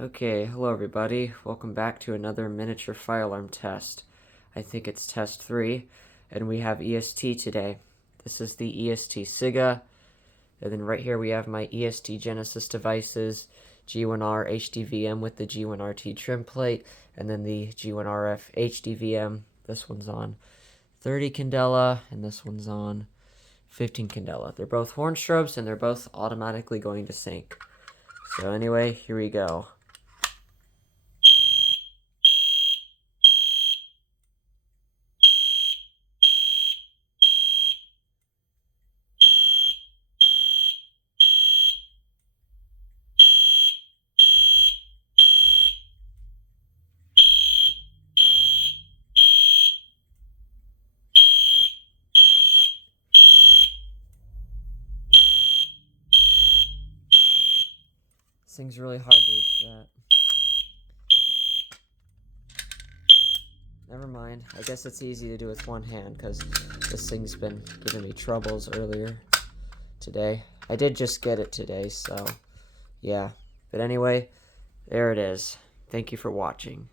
Okay, hello everybody. Welcome back to another miniature fire alarm test. I think it's test 3, and we have EST today. This is the EST SIGA, and then right here we have my EST Genesis devices, G1R HDVM with the G1RT trim plate, and then the G1RF HDVM. This one's on 30 candela, and this one's on 15 candela. They're both horn strobes, and they're both automatically going to sync. So anyway, here we go. This thing's really hard to reset. Never mind. I guess it's easy to do with one hand because this thing's been giving me troubles earlier today. I did just get it today, so yeah. But anyway, there it is. Thank you for watching.